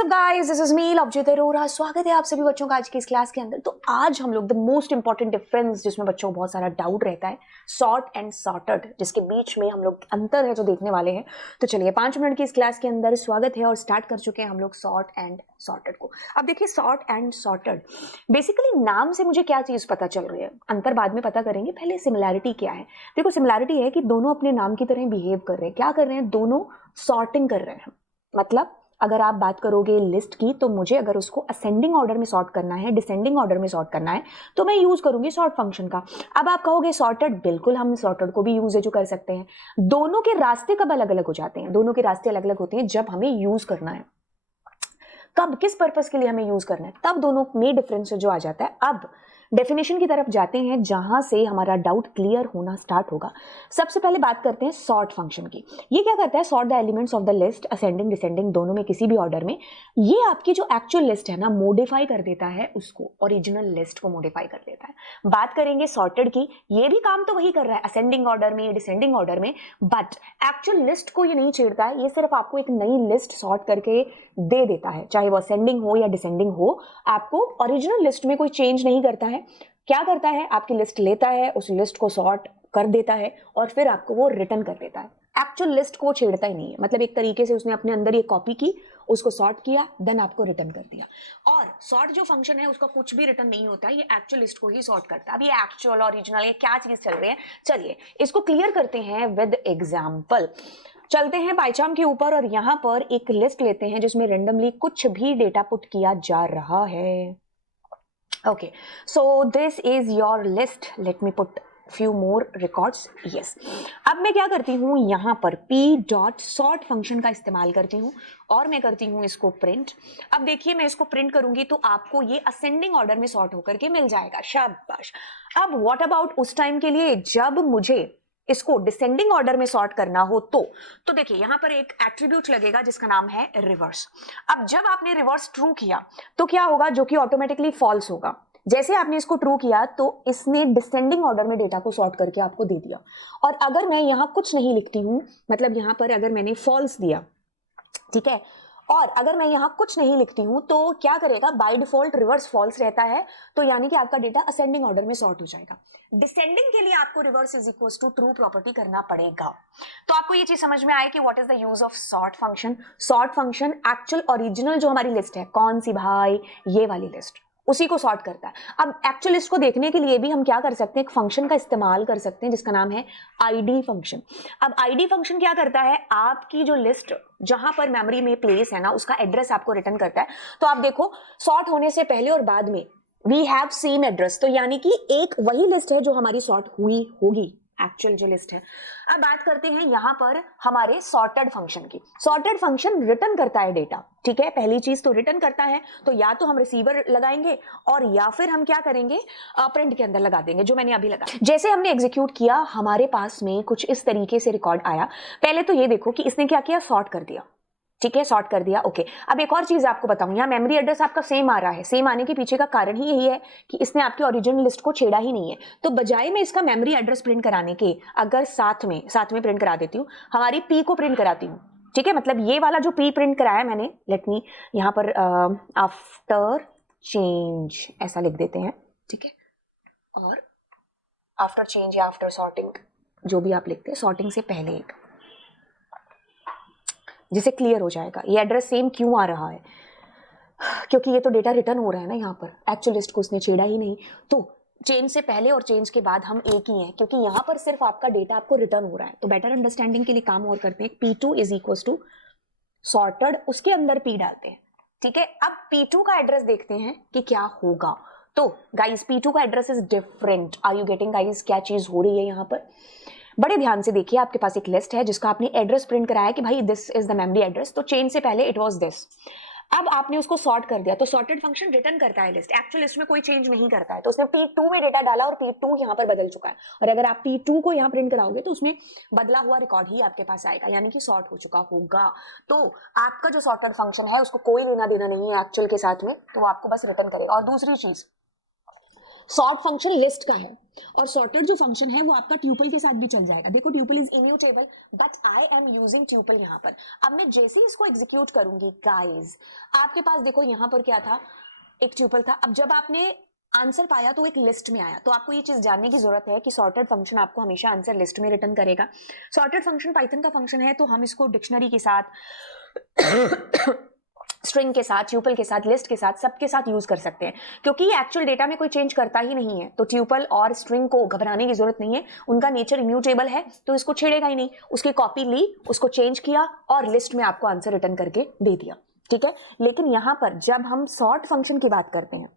What's up guys, this is me Lovejeet Arora. स्वागत है आप सभी बच्चों का आज की इस क्लास के अंदर। तो आज हम लोग द मोस्ट इंपॉर्टेंट डिफरेंस जिसमें बच्चों को बहुत सारा डाउट रहता है, सॉर्ट एंड सॉर्टेड, जिसके बीच में हम लोग अंतर है जो देखने वाले हैं। तो चलिए 5 मिनट की इस क्लास के अंदर स्वागत है और स्टार्ट कर चुके हैं हम लोग सॉर्ट एंड सॉर्टेड को। अब देखिए सॉर्ट एंड सॉर्टेड, बेसिकली नाम से मुझे क्या चीज पता चल रही है, अंतर बाद में पता करेंगे, पहले सिमिलैरिटी क्या है। देखो सिमिलैरिटी है कि दोनों अपने नाम की तरह बिहेव कर रहे हैं। क्या कर रहे हैं? दोनों सॉर्टिंग कर रहे हैं। मतलब अगर आप बात करोगे लिस्ट की, तो मुझे अगर उसको असेंडिंग ऑर्डर में सॉर्ट करना है, डिसेंडिंग ऑर्डर में सॉर्ट करना है, तो मैं यूज करूंगी सॉर्ट फंक्शन का। अब आप कहोगे सॉर्टेड, बिल्कुल हम सॉर्टेड को भी यूज है जो कर सकते हैं। दोनों के रास्ते कब अलग अलग हो जाते हैं? दोनों के रास्ते अलग अलग होते हैं जब हमें यूज करना है। कब, किस पर्पस के लिए हमें यूज करना है, तब दोनों में डिफरेंस जो आ जाता है। अब डेफिनेशन की तरफ जाते हैं जहां से हमारा डाउट क्लियर होना स्टार्ट होगा। सबसे पहले बात करते हैं सॉर्ट फंक्शन की। ये क्या करता है? Sort the elements of the list, ascending descending दोनों में, किसी भी ऑर्डर में। ये आपकी जो एक्चुअल लिस्ट है ना, मॉडिफाई कर देता है उसको, ओरिजिनल लिस्ट को मॉडिफाई कर देता है। बात करेंगे सॉर्टेड की, ये भी काम तो वही कर रहा है असेंडिंग ऑर्डर में, डिसेंडिंग ऑर्डर में, बट एक्चुअल लिस्ट को ये नहीं छेड़ता है। ये सिर्फ आपको एक नई लिस्ट सॉर्ट करके दे देता है, चाहे वो असेंडिंग हो या डिसेंडिंग हो। आपको ओरिजिनल लिस्ट में कोई चेंज नहीं करता है। क्या करता है? आपकी लिस्ट लेता है, उस लिस्ट को सॉर्ट कर देता है और फिर आपको वो रिटर्न कर देता है। एक्चुअल लिस्ट को छेड़ता ही नहीं है। मतलब एक तरीके से उसने अपने अंदर ये कॉपी की, उसको सॉर्ट किया, देन आपको रिटर्न कर दिया। और सॉर्ट जो फंक्शन है उसका कुछ भी रिटर्न नहीं होता है, ये एक्चुअल लिस्ट को ही सॉर्ट करता है। अब ये एक्चुअल ओरिजिनल ये क्या चीज चल रही है, चलिए इसको क्लियर करते हैं विद एग्जाम्पल। चलते हैं पाइचार्म के ऊपर और यहां पर एक लिस्ट लेते हैं जिसमें रेंडमली कुछ भी डेटा पुट किया जा रहा है। Okay, so this is your list. Let me put few more records. Yes. अब मैं क्या करती हूँ, यहाँ पर p डॉट सॉर्ट फंक्शन का इस्तेमाल करती हूँ और मैं करती हूँ इसको प्रिंट। अब देखिए मैं इसको प्रिंट करूंगी तो आपको ये असेंडिंग ऑर्डर में सॉर्ट होकर के मिल जाएगा। शाबाश। अब व्हाट अबाउट उस टाइम के लिए जब मुझे इसको डिसेंडिंग ऑर्डर में सॉर्ट करना हो तो देखिए यहां पर एक एट्रीब्यूट लगेगा जिसका नाम है रिवर्स। अब जब आपने रिवर्स ट्रू किया तो क्या होगा, जो कि ऑटोमेटिकली फॉल्स होगा। जैसे आपने इसको ट्रू किया तो इसने डिसेंडिंग ऑर्डर में डेटा को सॉर्ट करके आपको दे दिया। और अगर मैं यहां कुछ नहीं लिखती हूं, मतलब यहां पर अगर मैंने फॉल्स दिया, ठीक है, और अगर मैं यहां कुछ नहीं लिखती हूं तो क्या करेगा, बाय डिफॉल्ट रिवर्स फॉल्स रहता है। तो यानी कि आपका डेटा असेंडिंग ऑर्डर में सॉर्ट हो जाएगा। डिसेंडिंग के लिए आपको reverse is equal to true property करना पड़ेगा। तो आपको ये चीज समझ में आए कि what is the use of sort function. Sort function actual original जो हमारी लिस्ट है, कौन सी भाई, ये वाली लिस्ट, उसी को सॉर्ट करता है। अब एक्चुअल लिस्ट को देखने के लिए भी हम क्या कर सकते हैं, एक फंक्शन का इस्तेमाल कर सकते हैं जिसका नाम है आईडी फंक्शन। अब आईडी फंक्शन क्या करता है, आपकी जो लिस्ट जहां पर मेमोरी में प्लेस है ना, उसका एड्रेस आपको रिटर्न करता है। तो आप देखो सॉर्ट होने से पहले और बाद में वी हैव सेम एड्रेस, तो यानी कि एक वही लिस्ट है जो हमारी सॉर्ट हुई होगी, एक्चुअल जो लिस्ट है। अब बात करते हैं यहां पर हमारे सॉर्टेड फंक्शन की। सॉर्टेड फंक्शन रिटर्न करता है डेटा, ठीक है, पहली चीज तो रिटर्न करता है, तो या तो हम रिसीवर लगाएंगे और या फिर हम क्या करेंगे, प्रिंट के अंदर लगा देंगे, जो मैंने अभी लगा। जैसे हमने एग्जीक्यूट किया, हमारे पास में कुछ इस तरीके से रिकॉर्ड आया। पहले तो ये देखो कि इसने क्या किया, सॉर्ट कर दिया, ठीक है, सॉर्ट कर दिया। ओके, अब एक और चीज आपको बताऊं, यहाँ मेमोरी एड्रेस आपका सेम आ रहा है। सेम आने के पीछे का कारण ही यही है कि इसने आपकी ओरिजिनल लिस्ट को छेड़ा ही नहीं है। तो बजाय में इसका मेमोरी एड्रेस प्रिंट कराने के, अगर साथ में प्रिंट करा देती हूँ, हमारी पी को प्रिंट कराती हूँ, ठीक है, मतलब ये वाला जो पी प्रिंट कराया मैंने, लेट मी यहाँ पर आफ्टर चेंज ऐसा लिख देते हैं, ठीक है, और आफ्टर चेंज या आफ्टर सॉर्टिंग, जो भी आप लिखते हैं, सॉर्टिंग से पहले एक, जिसे क्लियर हो जाएगा ये एड्रेस सेम क्यों आ रहा है, क्योंकि ये तो डेटा रिटर्न हो रहा है ना, यहाँ पर एक्चुअल लिस्ट को उसने छेड़ा ही नहीं। तो चेंज से पहले और चेंज के बाद हम एक ही हैं, क्योंकि यहाँ पर सिर्फ आपका डेटा आपको रिटर्न हो रहा है। तो बेटर अंडरस्टैंडिंग के लिए काम और करते हैं, P2 is equal to sorted, उसके अंदर P डालते हैं, ठीक है। अब P2 का एड्रेस देखते हैं कि क्या होगा। तो गाइस P2 का address is different. Are you getting guys क्या चीज हो रही है यहाँ पर? बड़े ध्यान से देखिए, आपके पास एक लिस्ट है जिसका आपने एड्रेस प्रिंट कराया कि भाई this is the memory address, तो चेंज से पहले इट वाज दिस। अब आपने उसको सॉर्ट कर दिया, तो सॉर्टेड फंक्शन रिटर्न करता है लिस्ट, एक्चुअल लिस्ट में कोई चेंज नहीं करता है। तो उसने P2 में डेटा डाला और P2 यहाँ पर बदल चुका है। और अगर आप P2 को यहाँ प्रिंट कराओगे तो उसमें बदला हुआ रिकॉर्ड ही आपके पास आएगा, यानी कि सॉर्ट हो चुका होगा। तो आपका जो सॉर्टेड फंक्शन है उसको कोई लेना देना नहीं है एक्चुअल के साथ में, तो वो आपको बस रिटर्न करेगा। और दूसरी चीज, सॉर्ट फंक्शन लिस्ट का है और सॉर्टेड जो फंक्शन है वो आपका ट्यूपल के साथ भी चल जाएगा। देखो tuple is immutable but I am using tuple यहाँ पर। अब मैं जैसे ही इसको एग्जीक्यूट करूंगी गाइस, आपके पास देखो यहाँ पर क्या था, एक ट्यूपल था। अब जब आपने आंसर पाया तो एक लिस्ट में आया, तो आपको ये चीज जानने की जरूरत है कि सॉर्टेड फंक्शन आपको हमेशा आंसर लिस्ट में रिटर्न करेगा। सॉर्टेड फंक्शन पाइथन का फंक्शन है, तो हम इसको डिक्शनरी के साथ स्ट्रिंग के साथ, ट्यूपल के साथ, लिस्ट के साथ, सबके साथ यूज कर सकते हैं, क्योंकि ये एक्चुअल डेटा में कोई चेंज करता ही नहीं है। तो ट्यूपल और स्ट्रिंग को घबराने की जरूरत नहीं है, उनका नेचर इम्यूटेबल है, तो इसको छेड़ेगा ही नहीं। उसकी कॉपी ली, उसको चेंज किया और लिस्ट में आपको आंसर रिटर्न करके दे दिया, ठीक है। लेकिन यहां पर जब हम सॉर्ट फंक्शन की बात करते हैं,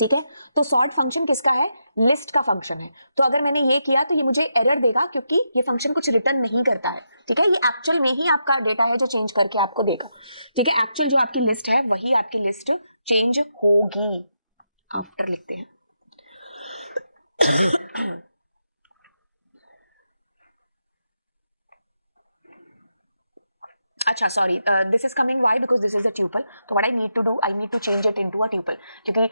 ठीक है, तो सॉर्ट फंक्शन किसका है, लिस्ट का फंक्शन है। तो अगर मैंने ये किया तो ये मुझे एरर देगा, क्योंकि ये फंक्शन कुछ रिटर्न नहीं करता है, ठीक है। ये एक्चुअल में ही आपका डेटा है जो चेंज करके आपको देगा, ठीक है। एक्चुअल जो आपकी लिस्ट है वही आपकी लिस्ट चेंज होगी। आफ्टर लिखते हैं। अच्छा sorry, this is coming why, because this is a tuple. तो what I need to do, I need to change it into a tuple, क्योंकि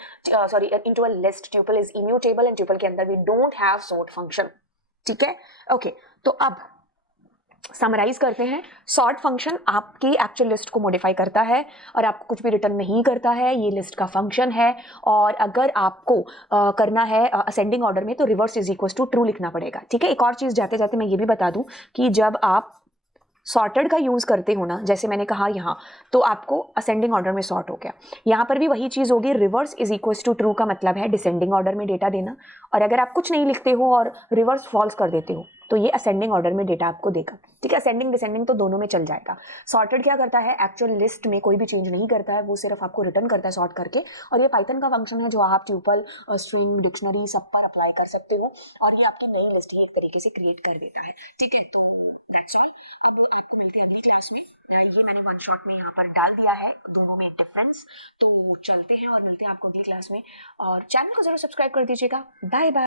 sorry into a list. Tuple is immutable and tuple के अंदर we don't have sort function, ठीक है। Okay, तो अब summarise करते हैं। सॉर्ट फंक्शन आपकी एक्चुअल लिस्ट को मॉडिफाई करता है और आपको कुछ भी रिटर्न नहीं करता है, ये लिस्ट का फंक्शन है। और अगर आपको करना है असेंडिंग ऑर्डर में, तो reverse is equal to true लिखना पड़ेगा, ठीक है। एक और चीज जाते जाते मैं ये भी बता दूं कि जब आप सॉर्टेड का यूज करते हो ना, जैसे मैंने कहा यहाँ, तो आपको असेंडिंग ऑर्डर में सॉर्ट हो गया। यहाँ पर भी वही चीज होगी, reverse is equal to true का मतलब है डिसेंडिंग ऑर्डर में डेटा देना। और अगर आप कुछ नहीं लिखते हो और रिवर्स फॉल्स कर देते हो, तो ये असेंडिंग ऑर्डर में डेटा आपको देगा, ठीक है। असेंडिंग डिसेंडिंग तो दोनों में चल जाएगा। सॉर्टेड क्या करता है, एक्चुअल लिस्ट में कोई भी चेंज नहीं करता है, वो सिर्फ आपको रिटर्न करता है सॉर्ट करके। और ये पाइथन का फंक्शन है जो आप ट्यूपल, स्ट्रिंग, डिक्शनरी सब पर अप्लाई कर सकते हो, और ये आपकी नई लिस्ट ही एक तरीके से क्रिएट कर देता है, ठीक है। तो दैट्स ऑल। अब आपको मिलते हैं अगली क्लास में। ये मैंने वन शॉट में यहाँ पर डाल दिया है दोनों में डिफरेंस। तो चलते हैं और मिलते हैं आपको अगली क्लास में, और चैनल को जरूर सब्सक्राइब कर दीजिएगा। Bye bye.